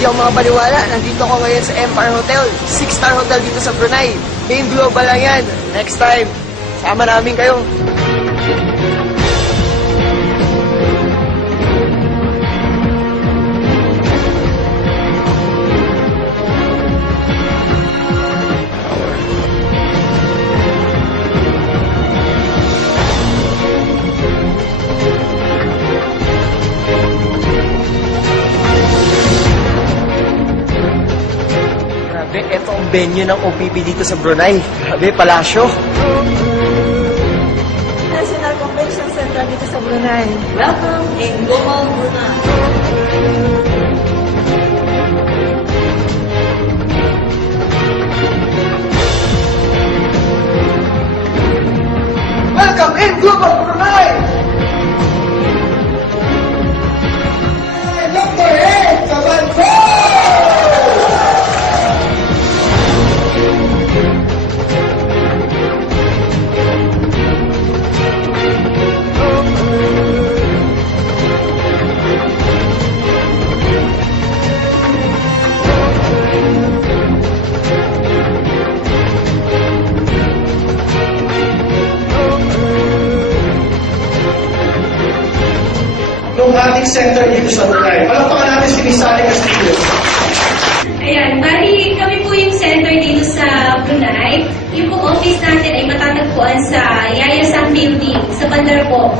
hindi ako makapaniwala. Nandito ako ngayon sa Empire Hotel. 6-star hotel dito sa Brunei. Main global lang yan. Next time, sama namin kayo. Grabe, eto ang venue ng OPP dito sa Brunei. Grabe, palasyo. National Convention Center dito sa Brunei. Welcome in Global Brunei. Welcome in Global Brunei! Number 8, kawan ko! Yung ating center dito sa Brunei. Palakpakan natin si Miss Sally Castillo. Ayan, bali kami po yung center dito sa Brunei. Yung pong office natin ay matatagpuan sa Yayasan Building sa Bandar po.